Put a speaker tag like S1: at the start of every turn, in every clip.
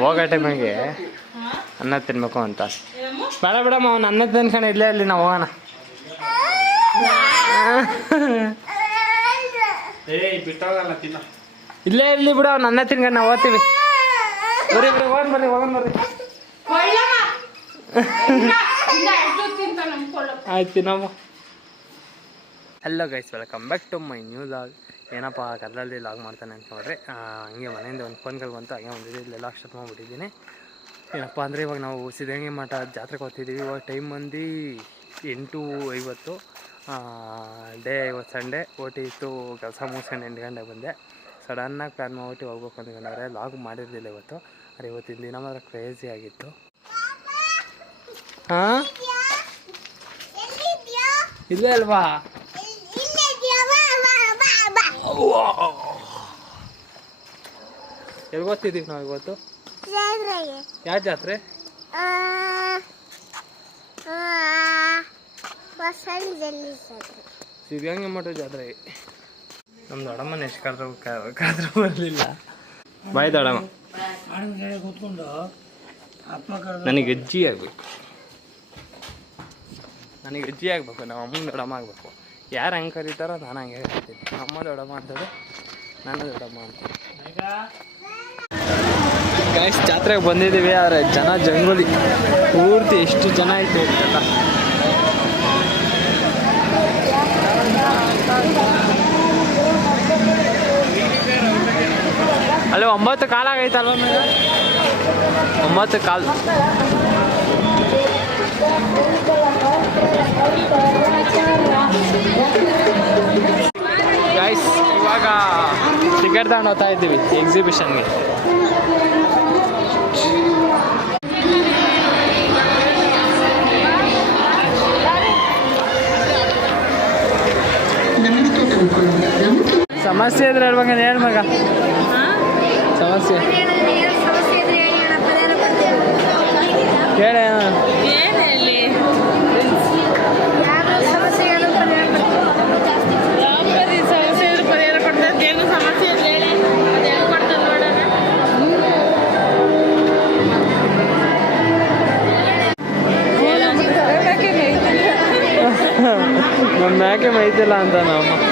S1: ಹೋಗೋ ಟೈಮಿಗೆ ಅನ್ನ ತಿನ್ಬೇಕು ಅಂತ. ಬೇಡ ಬಿಡಮ್ಮ ಅವ್ನು ಅನ್ನ ತಿನ್ಕೊಂಡು ಇಲ್ಲೇ ಅಲ್ಲಿ ನಾವು ಹೋಗೋಣ. ಇಲ್ಲೇ ಇಲ್ಲಿ ಬಿಡು ಅವ್ನು ಅನ್ನ ತಿನ್ಕೊಂಡು ನಾವು ಓದ್ತೀವಿ ಬರ್ರಿ ಬರ್ರಿ ಹೋಗೋಣ ಬರ್ರಿ ಹೋಗೋಣ ಬರ್ರಿ ಆಯ್ತು ನಮ್ಮ hello guys welcome back to my new vlog ಏನಪ್ಪ ಕಲ್ಲಲ್ಲಿ ಲಾಗ್ ಮಾಡ್ತಾನೆ ಅಂತ ನೋಡ್ರಿ ಹಂಗೆ ಮನೆಯಿಂದ ಒಂದು ಫೋನ್ಗಳು ಬಂತು ಹಂಗೆ ಒಂದು ಇಲ್ಲೆಲ್ಲ ಸ್ಟಾರ್ಟ್ ಮಾಡಿಬಿಟ್ಟಿದ್ದೀನಿ. ಏನಪ್ಪ ಅಂದರೆ ಇವಾಗ ನಾವು ಸಿದ್ಧಗಂಗೆ ಮಠ ಜಾತ್ರೆಗೆ ಹೋಗ್ತಿದ್ದೀವಿ. ಇವಾಗ ಟೈಮ್ ಬಂದು ಎಂಟು ಐವತ್ತು ಡೇ ಇವತ್ತು ಸಂಡೇ ಓಟಿ ಇತ್ತು ಕೆಲಸ ಮುಗಿಸ್ಕೊಂಡು ಎಂಟು ಗಂಟೆಗೆ ಬಂದೆ. ಸಡನ್ನಾಗಿ ಪ್ಲ್ಯಾನ್ ಮಾಡ್ಬಿಟ್ಟು ಹೋಗ್ಬೇಕು ಅಂದ್ಕೊಂಡ್ರೆ ಲಾಗ್ ಮಾಡಿರಲಿಲ್ಲ ಇವತ್ತು. ಅರೆ ಇವತ್ತಿನ ದಿನ ಮಾತ್ರ ಕ್ರೇಜಿ ಆಗಿತ್ತು. ಹಾಂ ಇಲ್ಲ ಅಲ್ವಾ? ಎಲ್ಲಿ ಗೊತ್ತಿದ್ದೀವಿ ನಾವು ಇವತ್ತು? ಯಾವ ಜಾತ್ರೆ? ಸಿದ್ಧಗಂಗೆ ಮಠ ಜಾತ್ರೆ. ನಮ್ದು ದೊಡ್ಡಮ್ಮನ ಎಷ್ಟು ಕರೆದ್ರು ಕರೆದ್ರು ಬರಲಿಲ್ಲ. ಬಾಯ್ ದೊಡ್ಡಮ್ಮ. ನನಗೆ ಅಜ್ಜಿ ಆಗ್ಬೇಕು. ನನಗೆ ಅಜ್ಜಿ ಆಗ್ಬೇಕು. ನಮ್ಮ ಅಮ್ಮನ ದೊಡ್ಡಮ್ಮ ಆಗ್ಬೇಕು. ಯಾರು ಹಂಗೆ ಕರೀತಾರೋ ನಾನು ಹಂಗೆ ಹೇಳ್ತೀನಿ. ಅಮ್ಮ ದೊಡ್ಡಮ್ಮ ಅಂತದ್ದು ನನ್ನ ದೊಡ್ಡಮ್ಮ ಅಂತ. ಗಾಯ್ಸ್ ಜಾತ್ರೆಗೆ ಬಂದಿದ್ದೀವಿ, ಆದರೆ ಜನ ಜಂಗುಲಿ ಪೂರ್ತಿ ಎಷ್ಟು ಜನ ಐತೆ ಅಂತ ಅಲ್ಲಿ ಒಂಬತ್ತು ಕಾಲಾಗೈತಲ್ವ ಮೇಲೆ ಒಂಬತ್ತು ಕಾಲ್. ಗಾಯ್ಸ್ ಇವಾಗ ಟಿಕೆಟ್ ತಗೊಂಡು ಹೋಗ್ತಾ ಇದ್ದೀವಿ ಎಕ್ಸಿಬಿಷನ್ಗೆ ಸಮಸ್ಯೆ ಇದ್ರೆ ಹೇಳ್ಬೇಕಂದ್ರೆ ಹೇಳ ಮಗ. ಸಮಸ್ಯೆ. ಹೇಳ ನಮ್ಮ ಮ್ಯಾಕೆ ಮೈತಿಲ್ಲ ಅಂತ ನಮ್ಮ
S2: ಹೌದಾ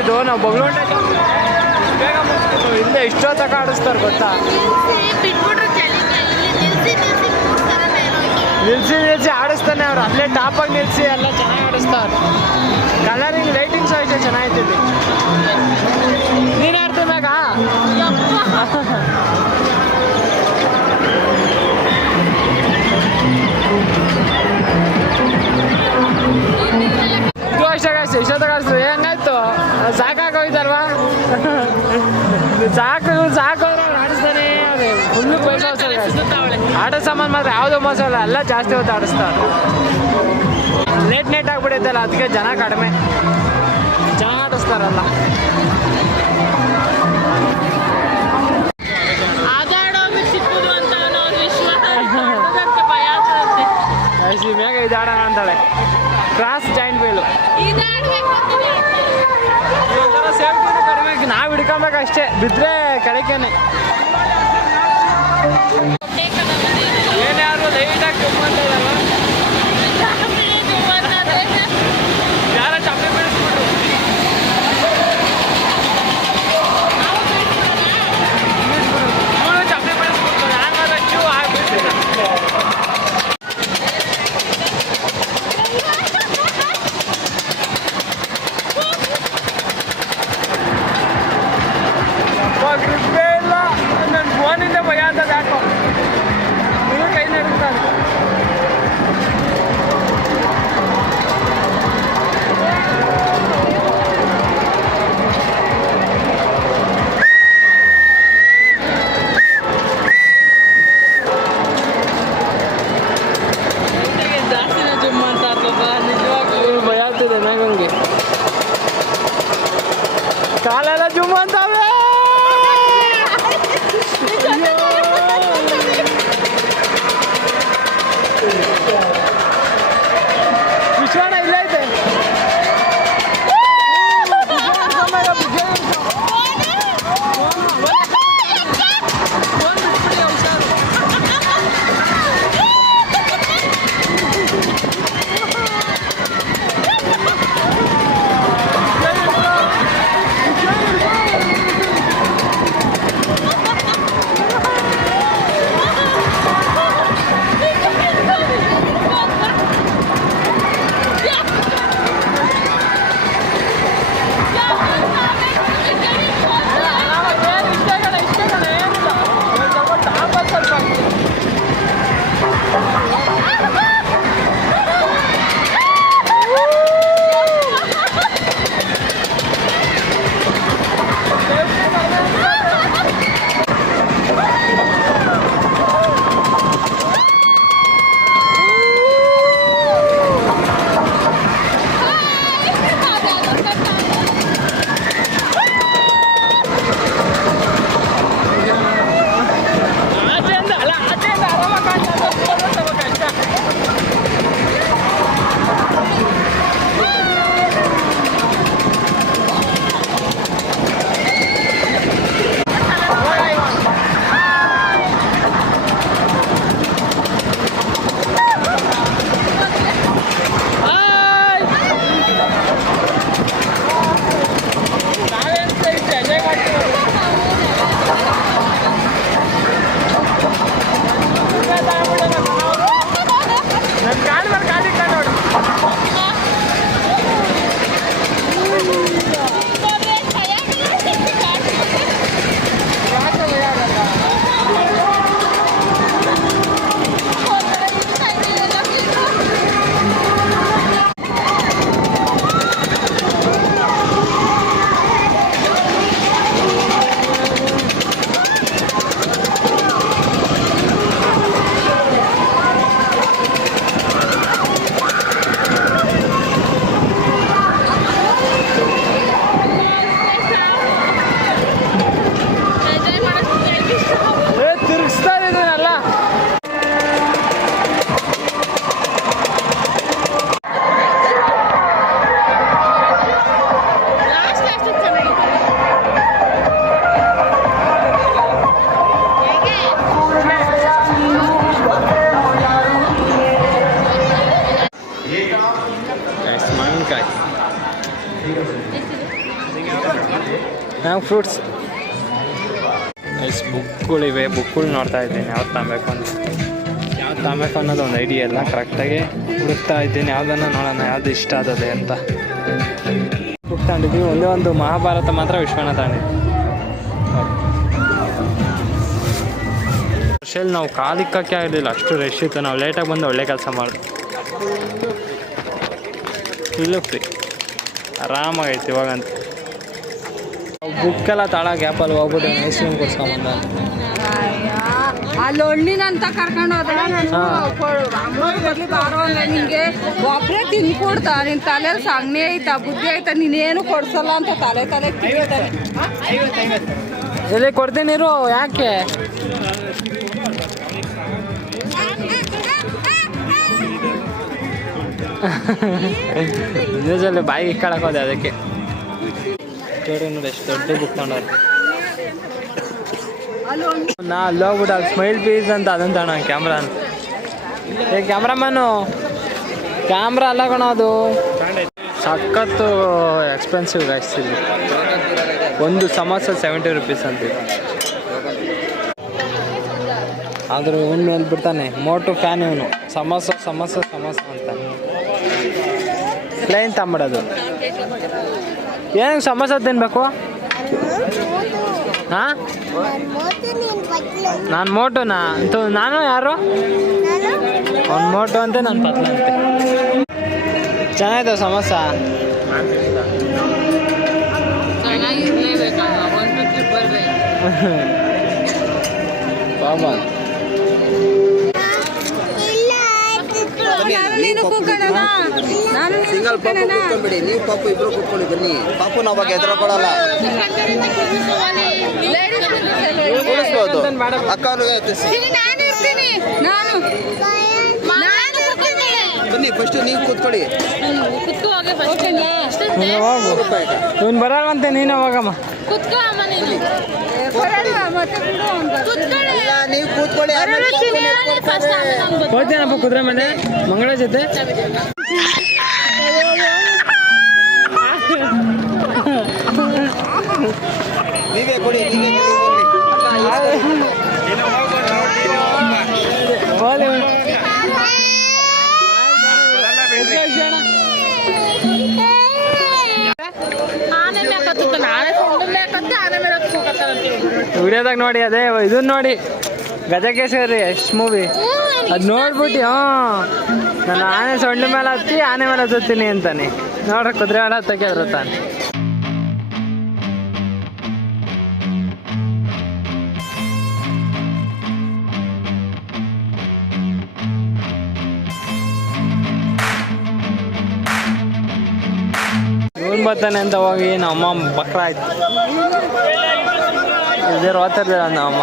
S3: ಇದು ನಾವು
S1: ಬೊಗಳೊಂಡೆ ಬೇಗ ಮುಗಿಸ್ಬಿಟ್ಟು ಇಲ್ಲೇ ಆಡಿಸ್ತಾರೆ ಗೊತ್ತಾ?
S3: ನಿಲ್ಸಿ ನಿಲ್ಸಿ,
S1: ಆಡಿಸ್ತಾನೆ ಅವ್ರು. ಅಲ್ಲೇ ಟಾಪಾಗಿ ನಿಲ್ಸಿ, ಎಲ್ಲ ಚೆನ್ನಾಗಿ ಆಡಿಸ್ತಾರೆ. ಕಲರಿಂಗ್ ಲೈಟಿಂಗ್ಸ್ ಅಷ್ಟೇ ಚೆನ್ನಾಗಿತ್ತು ನೀನು ಆಡ್ತೀನಿ ಮ್ಯಾಗ? ಇದು ಅಷ್ಟೇ ಹೆಂಗಾಯ್ತು ಸಾಕಾಗೋಯ್ತಲ್ವಾ? ಸಾಕು ಸಾಕು ಆಡಿಸ್ತಾನೆ. ಫುಲ್ಲು ಪೈಸಾ ಆಟೋ ಸಾಮಾನು ಮಾತ್ರ ಯಾವುದೋ ಮೋಸ ಇಲ್ಲ ಎಲ್ಲ ಜಾಸ್ತಿ ಹೊತ್ತು ಆಡಿಸ್ತಾರೆ ಲೇಟ್ ನೇಟ್ ಆಗ್ಬಿಡೈತಲ್ಲ ಅದಕ್ಕೆ ಜನ ಕಡಿಮೆ. ಜನ ಆಡಿಸ್ತಾರಲ್ಲ. ಮ್ಯಾಗ ಇದಾಡೋಣ ಅಂತಾಳೆ. ಕ್ರಾಸ್ ಜಾಯಿಂಟ್ ವೀಲು ಇದೊಂಥರ ಸೇಫ್ಟಿನೂ ಕಡಿಮೆ. ನಾವು ಹಿಡ್ಕೊಬೇಕು ಅಷ್ಟೇ. ಬಿದ್ದರೆ ಕಡೆಕೇನೆ. ಏನ್ಯಾರು ಲೈಟಾಗಿ ತುಂಬ ನಾವು ಫ್ರೂಟ್ಸ್? ಎಸ್ ಬುಕ್ಗಳಿವೆ ಬುಕ್ಗಳು ನೋಡ್ತಾ ಇದ್ದೀನಿ. ಯಾವ್ದು ತಾಂಬೇಕು ಅಂತ. ಯಾವ್ದು ತಾಂಬೇಕು ಅನ್ನೋದು ಒಂದು ಐಡಿಯಾ ಇಲ್ಲ ಕರೆಕ್ಟಾಗಿ ಹುಡುಕ್ತಾ ಇದ್ದೀನಿ. ಯಾವುದನ್ನು ನೋಡೋಣ ಯಾವ್ದು ಇಷ್ಟ ಆದದೆ ಅಂತ. ಬುಕ್ ತಗೊಂಡಿದ್ದೀವಿ ಒಂದೇ ಒಂದು ಮಹಾಭಾರತ ಮಾತ್ರ ವಿಶ್ವನ ತಗೊಂಡಿದ್ವಿ ವರ್ಷಲ್ಲಿ ನಾವು ಕಾಲಿಕ್ಕಕ್ಕೆ ಆಗಲಿಲ್ಲ ಅಷ್ಟು ರಶ್ ಇತ್ತು. ನಾವು ಲೇಟಾಗಿ ಬಂದು ಒಳ್ಳೆ ಕೆಲಸ ಮಾಡಿದ್ವಿ ಇಲ್ಲ ಫ್ರೀ ಆರಾಮಾಗೈತೆ ಇವಾಗಂತ. ಬುಕ್ಕೆಲ್ಲ ತಾಳ ಗ್ಯಾಪಲ್ಲಿ ಹೋಗ್ಬಿಟ್ಟು ಐಸ್ ಕ್ರೀಮ್ ಕೊಡ್ಸ್ಕೊಂಬಂದ.
S4: ಅಲ್ಲಿ ಹಣ್ಣಿನಂತ ಕರ್ಕೊಂಡು ಹೋದ್ರೆ ನಾನು
S1: ಹಾ.
S4: ಅಮ್ಮವ್ರು ಬರ್ಲಿ ಬಾರೋ ಅಂದ್ರೆ ನಿಂಗೆ ಒಬ್ಬರೇ ತಿನ್ಕೊಡ್ತಾ ನಿನ್ ತಲೆ ಸಗಣಿ ಐತಾ ಬುದ್ಧಿ ಐತಾ ನೀನೇನು ಕೊಡ್ಸಲ್ಲ ಅಂತ ತಲೆ ತಲೆ
S1: ಎಲ್ಲಿ ಕೊಡ್ತೀನಿ ಇರು ಯಾಕೆ? ನ್ಯೂಸಲ್ಲಿ ಬಾಯಿಗೆ ಇಕ್ಕೊಳಕ್ ಹೋದೆ ಅದಕ್ಕೆ. ನೋಡಿ ಎಷ್ಟು ದೊಡ್ಡ ಬುಕ್ ನಾ ಅಲ್ಲಿ ಹೋಗ್ಬಿಟ್ಟು ಅಲ್ಲಿ ಸ್ಮೈಲ್ ಪೀಸ್ ಅಂತ ಅದನ್ನ ತಗೋಣ ಕ್ಯಾಮ್ರಾ ಏ ಕ್ಯಾಮ್ರಾಮನು ಕ್ಯಾಮ್ರಾ ಅಲ್ಲ ಕಣ ಅದು. ಸಖತ್ತು ಎಕ್ಸ್ಪೆನ್ಸಿವ್ ರೈಸ್ ಇಲ್ಲಿ. ಒಂದು ಸಮೋಸ ಸೆವೆಂಟಿ ರುಪೀಸ್ ಅಂತ. ಆದರೂ ಇವನು ಹೇಳ್ಬಿಡ್ತಾನೆ ಬಿಡ್ತಾನೆ. ಮೋಟು ಫ್ಯಾನ್ ಇವನು. ಸಮೋಸ ಸಮೋಸ ಸಮೋಸ ಅಂತ. ಪ್ಲೇನ್ ತಗೊಂಬಿಡೋದು. ಏನಕ್ಕೆ ಸಮೋಸ ತಿನ್ಬೇಕು ಹಾಂ? ನಾನು ಮೋಟೋನಾ? ಅಂತ ನಾನು ಯಾರು? ಅವ್ನು ಮೋಟೋ ಅಂತ ನಾನು ಪತ್ಲ ಅಂತೆ. ಚೆನ್ನಾಗಿದೆ ಸಮೋಸ
S2: ಒಂದು
S1: ಬಾಬಾ.
S4: ನಾನು ನೀನು ಕೂತ್ಕೊಳ್ಳೋಣ. ನಾನು
S5: ಸಿಂಗಲ್ ಪಾಪು ಕೂತ್ಕೊಂಡ್ಬಿಡಿ ನೀವು ಪಾಪು ಇಬ್ರು ಕೂತ್ಕೊಳ್ಳಿ ಬನ್ನಿ ಪಾಪು ನಾವು ಬಗ್ಗೆ ಎದುರುಕೊಳ್ಳಲ್ಲ ಕೂಡಿಸ್ಬೋದು ಅಕ್ಕ
S4: ನಾನು.
S5: ಫಸ್ಟ್ ನೀವು ಕೂತ್ಕೊಳ್ಳಿ.
S2: ಕುತ್ಕೋ ಹೋಗಿ ಫಸ್ಟ್
S1: ನೀನು ಹೋಗು ಇವನು ಬರಲ್ವಂತೆ ನೀನು ಹೋಗಮ್ಮ.
S5: ನೀವು ಕೂತ್ಕೊಳ್ಳಿ.
S1: ಹೋಗ್ತೇನಪ್ಪ ಕುದುರೆ ಮನೆ? ಮಂಗಳ ಜೊತೆ?
S5: ನೀವೇ ಕೊಡಿ ನೀವೇ
S1: ವಿಡಿಯೋದಾಗ ನೋಡಿ, ಅದೇ ಇದನ್ನ ನೋಡಿ. ಗಜಕೇಶ್ವರಿ ಎಷ್ಟು ಮೂವಿ ಅದು ನೋಡ್ಬಿಟ್ಟು, ಹಾಂ. ನಾನು ಆನೆ ಸೊಂಡು ಮೇಲೆ ಹತ್ತಿ, ಆನೆ ಮೇಲೆ ಹತ್ತುತ್ತೀನಿ ಅಂತಾನೆ. ನೋಡ್ರಿ, ಕುದುರೆ ಮೇಲೆ ಹತ್ತಕ್ಕೆ ತಾನೆ. ಬರ್ತಾನೆ ಅಂತ ಹೋಗಿ, ನಮ್ಮ ಅಮ್ಮ ಬಕ್ರ ಆಯ್ತು ಇದೇ ಓದ್ತಿರ್ಲಿಲ್ಲ ನಮ್ಮ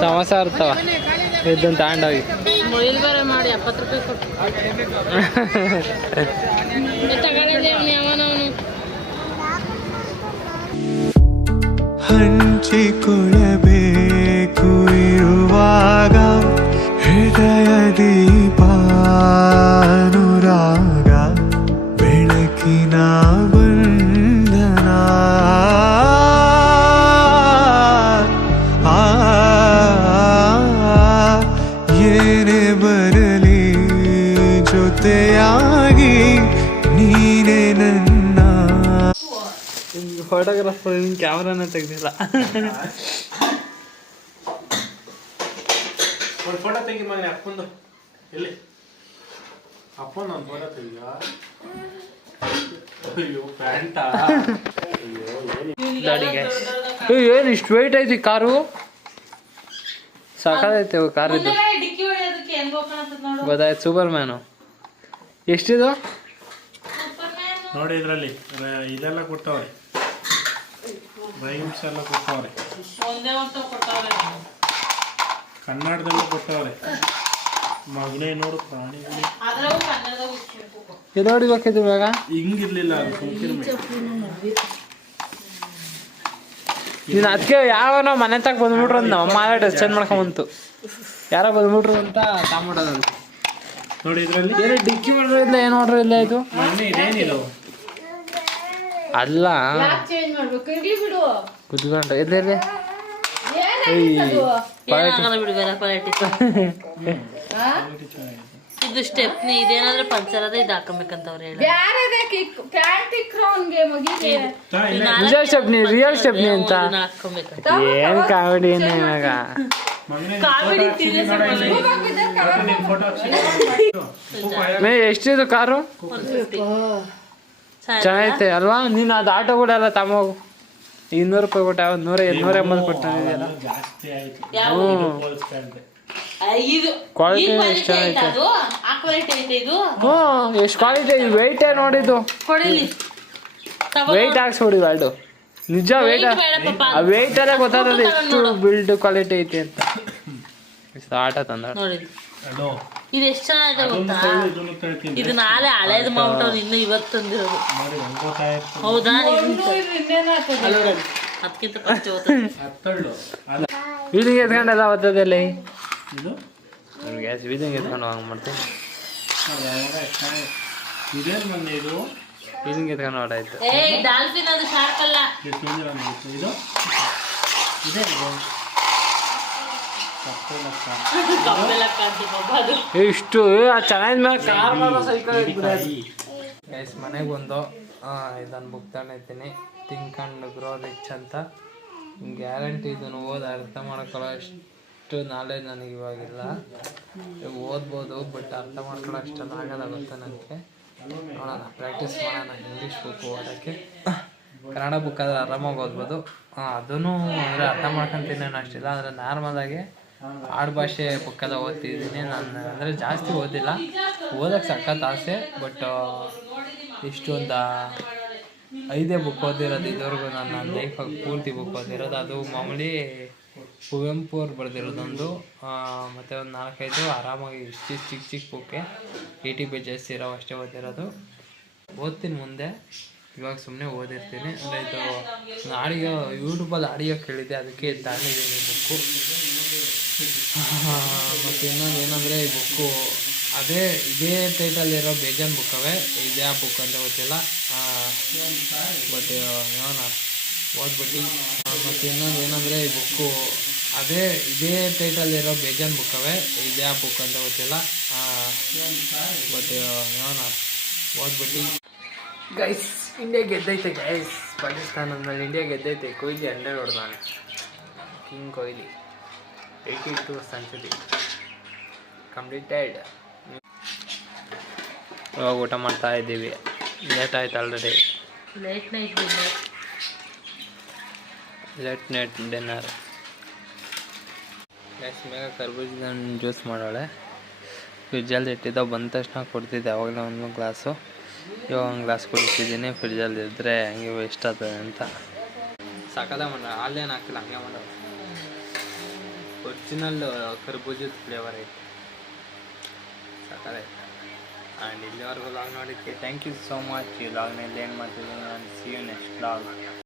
S1: ಸಮೋಸ ಇರ್ತಾವ ಇದನ್ನ ತಗೊಂಡೋಗಿ.
S2: ಮಾಡಿ ಎಪ್ಪತ್ತು ರೂಪಾಯಿ
S6: ಹಂಚಿಕೊಳ್ಳಬೇಕು ಇರುವಾಗ.
S7: ಅಪ್ಪನ ಒಂದು ಫೋಟೋ ತೆಗಿಯ? ಅಯ್ಯೋ ಪ್ಯಾಂಟಾ?
S1: ಏನು ಇಷ್ಟು ವೆಯ್ಟ್ ಐತಿ ಕಾರು? ಸಾಕಾಗೈತೆ ಕಾರ್ ಇದು ಗೊತ್ತಾಯ್ತು ಸೂಪರ್ ಮ್ಯಾನು ಎಷ್ಟಿದು?
S7: ನೋಡಿ ಇದರಲ್ಲಿ ಇದೆಲ್ಲ ಕೊಡ್ತಾವ್ರಿ ರೈಮ್ಸ್ ಎಲ್ಲ ಕೊಡ್ತಾವ್ರಿ
S2: ಒಂದೇ ಒಂದು ಕೊಟ್ಟವ್ರೆ.
S7: ಕನ್ನಡದಲ್ಲೂ ಕೊಟ್ಟವ್ರೆ. ಮಗನೇ ನೋಡು
S1: ನೋಡಿಬೇಕಿದು ಇವಾಗ?
S7: ಹಿಂಗಿರ್ಲಿಲ್ಲ
S1: ನೀನು ಅದಕ್ಕೆ ಯಾವನೋ ಮನೆ ತಗ ಬಂದ್ಬಿಟ್ರು ಅಂತ ನಮ್ಮ ಅಮ್ಮ ಡ್ರೆಸ್ ಚೇಂಜ್ ಮಾಡ್ಕೊಂಬಂತು ಯಾರೋ ಬಂದ್ಬಿಟ್ರು ಅಂತ ತಾಂಬಿಡೋದಂತ
S7: ನೋಡಿ ಇದರಲ್ಲಿ.
S1: ಏನು ಡಿಕ್ಕಿ ಮಾಡ್ರಿ ಇಲ್ಲ ಏನು ನೋಡ್ರಿ ಇಲ್ಲ ಇದು? ಅಲ್ಲ.
S4: ಚೇಂಜ್ ಮಾಡ್ಬೇಕು ಇರ್ಲಿ ಬಿಡು
S1: ಕುತ್ಕೊಂಡು ಇರ್ಲಿ ಇರ್ಲಿ
S2: ಏನಾಗಲ್ಲ ಬಿಡು ಬೇರೆ ಕ್ವಾಲಿಟಿ ಇದು ಸ್ಟೆಪ್ನಿ ಇದೇನಾದ್ರೆ ಪಂಚರ್ ಅದ ಇದು ಹಾಕೊಬೇಕಂತವ್ರು ಹೇಳಿ
S4: ಯಾರದೇ ಕಿಕ್ ಪ್ಯಾಂಟ್ ಇಕ್ರು ಅವ್ನ್ಗೆ ಮಗಿಗೆ.
S1: ನಿಜ ಸ್ಟೆಪ್ನಿ ರಿಯಲ್ ಸ್ಟೆಪ್ನಿ ಅಂತ.
S2: ಹಾಕೊಬೇಕಂತ
S1: ಏನು ಕಾಮಿಡಿ ಏನು ಇವಾಗ?
S2: ಕಾಮಿಡಿ ಸೀರಿಯಸ್
S1: ಮೇ ಎಷ್ಟಿದು ಕಾರು? ಚೆನ್ನಾಗೈತೆ ಅಲ್ವಾ? ನೀನು ಅದು ಆಟೋ ಕೂಡ ಅಲ್ಲ ತಮ್ಮೋಗು. ಇನ್ನೂರು ರೂಪಾಯಿ ಕೊಟ್ಟ ನೂರ ನೂರ ಎಂಬತ್ತು
S7: ಜಾಸ್ತಿ ಆಯ್ತು.
S1: ಹ್ಞೂ.
S7: ಹೋಲಿಸ್ಕೊಂಡ್ರೆ
S2: ಇದು
S1: Quality
S2: ಈ quality
S1: ಎಷ್ಟ್?
S2: ಅದು? ಆ ಕ್ವಾಲಿಟಿ ಐತೆ ಇದು?
S1: ಹ್ಞೂ ಎಷ್ಟು ಕ್ವಾಲಿಟಿ ವೆಯ್ಟೇ ನೋಡಿದ್ದು.
S2: ಕೊಡಿಲಿ.
S1: ವೆಯ್ಟ್ ಹಾಕ್ಸ್ಬಿಡಿ ಎರಡು ನಿಜ ವೆಯ್ಟ್
S2: Weight ಬೇಡ ಪಾಪ.
S1: ಆ ವೆಯ್ಟ್ ಅಲ್ಲೇ ಗೊತ್ತಾಗ್ತದೆ
S2: Photo
S1: ಎಷ್ಟು
S2: ನೋಡು.
S1: ಬಿಲ್ಡ್ ಕ್ವಾಲಿಟಿ ಐತಿ ಅಂತ. ಇಷ್ಟು ಆಟ ತಂದ
S2: ನೋಡಿ ಇದು ಎಷ್ಟು ಚೆನ್ನಾಗಿದೆ ಗೊತ್ತಾ?
S7: ಇದನ್ನು
S2: ನಾಳೆ ಹಳೇದು ಮಾಡ್ಬಿಟ್ಟು ಇನ್ನು ಇವತ್ತು ತಂದಿರೋದು ಹೌದಾ ಅದಕ್ಕಿಂತ ಫಸ್ಟ್ ಇವತ್ತು
S1: ಎತ್ಕೊಂಡಲ್ಲ
S7: ಇದು?
S1: ಗ್ಯಾಸ್ ವೀಲಿಂಗ್ ಎತ್ಕೊಂಡು ಹಂಗೆ ಮಾಡ್ತೀನಿ
S7: ಇದೇನ್ ಮೊನ್ನೆ ಇದು?
S1: ವೀಲಿಂಗ್ ಎತ್ಕೊಂಡು ಆಡಾಯ್ತು
S2: ಏ ಡಾಲ್ಫಿನ್ ಅದು ಶಾರ್ಕ್ ಅಲ್ಲ
S7: ಇದು ಇದೇ ಇದು ಕಪ್ಪೆ ಲಕ್ಕ.
S2: ಕಪ್ಪೆಲ್ಲ ಕಾಣ್ತಿ ಪಾಪ ಅದು
S1: ಏ, ಇಷ್ಟು ಮೇಲೆ ಕಾರ್ ಸೈಕಲ್ ಗೈಸ್ ಮನೆಗೆ ಬಂದು ಇದನ್ನು ಬುಕ್ ತಗೊಂಡಿರ್ತೀನಿ. ಥಿಂಕ್ ಆ್ಯಂಡ್ ಗ್ರೋ ರಿಚ್ ಅಂತ. ಗ್ಯಾರಂಟಿ ಇದನ್ನು ಓದಿ ಅರ್ಥ ಮಾಡ್ಕೊಳ್ಳೋ ಅಷ್ಟು ನಾಲೆಜ್ ನನಗೆ ಇವಾಗಿಲ್ಲ. ಓದ್ಬೋದು ಬಟ್ ಅರ್ಥ ಮಾಡ್ಕೊಳ್ಳೋ ಅಷ್ಟೊಂದು ಆಗಲ್ಲ ಗೊತ್ತಾ ನನಗೆ ನೋಡೋಣ ಪ್ರಾಕ್ಟೀಸ್ ಮಾಡೋಣ ಇಂಗ್ಲೀಷ್ ಬುಕ್ ಓದೋಕ್ಕೆ. ಕನ್ನಡ ಬುಕ್ ಆದರೆ ಆರಾಮಾಗಿ ಓದ್ಬೋದು. ಅದನ್ನು ಅಂದರೆ ಅರ್ಥ ಮಾಡ್ಕೊಂತೀನಿ ಅಷ್ಟಿಲ್ಲ ಅಂದರೆ ನಾರ್ಮಲಾಗಿ ಆಡುಭಾಷೆ ಭಾಷೆ ಎಲ್ಲ ಓದ್ತಿದ್ದೀನಿ. ನಾನು ಅಂದರೆ ಜಾಸ್ತಿ ಓದಿಲ್ಲ. ಓದೋಕ್ಕೆ ಸಖತ್ ಆಸೆ ಬಟ್ ಇಷ್ಟೊಂದು ಐದೇ ಬುಕ್ ಓದಿರೋದು ಇದುವರೆಗೂ ನಾನು ನನ್ನ ಲೈಫಾಗಿ ಪೂರ್ತಿ ಬುಕ್ ಓದಿರೋದು. ಅದು ಮಾಮೂಲಿ ಕುವೆಂಪು ಅವ್ರು ಬರೆದಿರೋದೊಂದು ಮತ್ತು ಒಂದು ನಾಲ್ಕೈದು ಆರಾಮಾಗಿ ಇಷ್ಟು ಚಿಕ್ಕ ಚಿಕ್ಕ ಬುಕ್ಕೆ ಏಯ್ಟಿ ಪೇಜಸ್ ಇರೋ ಅಷ್ಟೇ ಓದಿರೋದು. ಓದ್ತೀನಿ ಮುಂದೆ. ಇವಾಗ ಸುಮ್ಮನೆ ಓದಿರ್ತೀನಿ. ಅಂದರೆ ಇದು ಆಡಿಯೋ ಯೂಟ್ಯೂಬಲ್ಲಿ ಆಡಿಯೋ ಕೇಳಿದ್ದೆ, ಅದಕ್ಕೆ ತಗೊಂಡಿದ್ದೀನಿ ಬುಕ್ಕು ಮತ್ತು ಇನ್ನೊಂದು ಏನಂದರೆ ಈ ಬುಕ್ಕು ಅದೇ ಇದೇ ಟೈಟಲ್ ಇರೋ ಬೇಜಾನ್ ಬುಕ್ ಅವೇ. ಇದೇ ಆ ಬುಕ್ ಅಂತ ಗೊತ್ತಿಲ್ಲ. ಬಟ್ ಏನ ಓದ್ಬಿಟ್ಟು. ಮತ್ತು ಇನ್ನೊಂದು ಏನಂದರೆ ಈ ಬುಕ್ಕು ಅದೇ ಇದೇ ಟೈಟಲ್ ಇರೋ ಬೇಜಾನ್ ಬುಕ್ ಅವೇ. ಇದೇ ಆ ಬುಕ್ ಅಂತ ಗೊತ್ತಿಲ್ಲ. ಬಟ್ ಏನ ಓದ್ಬಿಟ್ಟು. ಗೈಸ್ ಇಂಡಿಯಾ ಗೆದ್ದೈತೆ ಗೈಸ್ ಪಾಕಿಸ್ತಾನ ಅಂದಮೇಲೆ ಇಂಡಿಯಾ ಗೆದ್ದೈತೆ. Kohli hundred ಹೊಡೆದಾನೆ king Kohli. Eighty two century completed ಇವಾಗ ಊಟ ಮಾಡ್ತಾ ಇದ್ದೀವಿ. ಲೇಟ್ ಆಯ್ತು already
S2: late night dinner
S1: late night dinner next ಬೇಗ ಕರ್ಬೂಜ್ ಜ್ಯೂಸ್ ಮಾಡೋಳೆ. ಫ್ರಿಜ್ಜಲ್ಲಿ ಇಟ್ಟಿದ್ದ ಬಂದ ತಕ್ಷಣ ಕೊಡ್ತಿದ್ದೆ. ಯಾವಾಗಲೂ ಒಂದು ಗ್ಲಾಸು ಇವಾಗ ಒಂದು ಗ್ಲಾಸ್ ಕುಡಿತಿದ್ದೀನಿ ಫ್ರಿಜ್ಜಲ್ಲಿ ಇದ್ದರೆ ಹಂಗೆ ವೇಸ್ಟ್ ಆಗ್ತದೆ ಅಂತ. ಸಾಕಲ್ಲ ಮಾಡ ಹಾಲೇನು ಹಾಕಿಲ್ಲ, ಹಂಗೆ ಮಾಡೋ ಒರಿಜಿನಲ್ ಕರ್ಬೂಜದ ಫ್ಲೇವರ್ ಐತೆ. ಸಕದೈತೆ ಆ್ಯಂಡ್ ಇಲ್ಲಿವರೆಗೂ ಲಾಗ್ ನೋಡಿದ್ದೆ ಥ್ಯಾಂಕ್ ಯು ಸೋ ಮಚ್ ಈ ಲಾಗ್ನಲ್ಲಿ ಏನು ಮಾಡ್ತಿದ್ದೀನಿ ನಾನು ಸಿ ಯು ನೆಕ್ಸ್ಟ್ ಲಾಗ್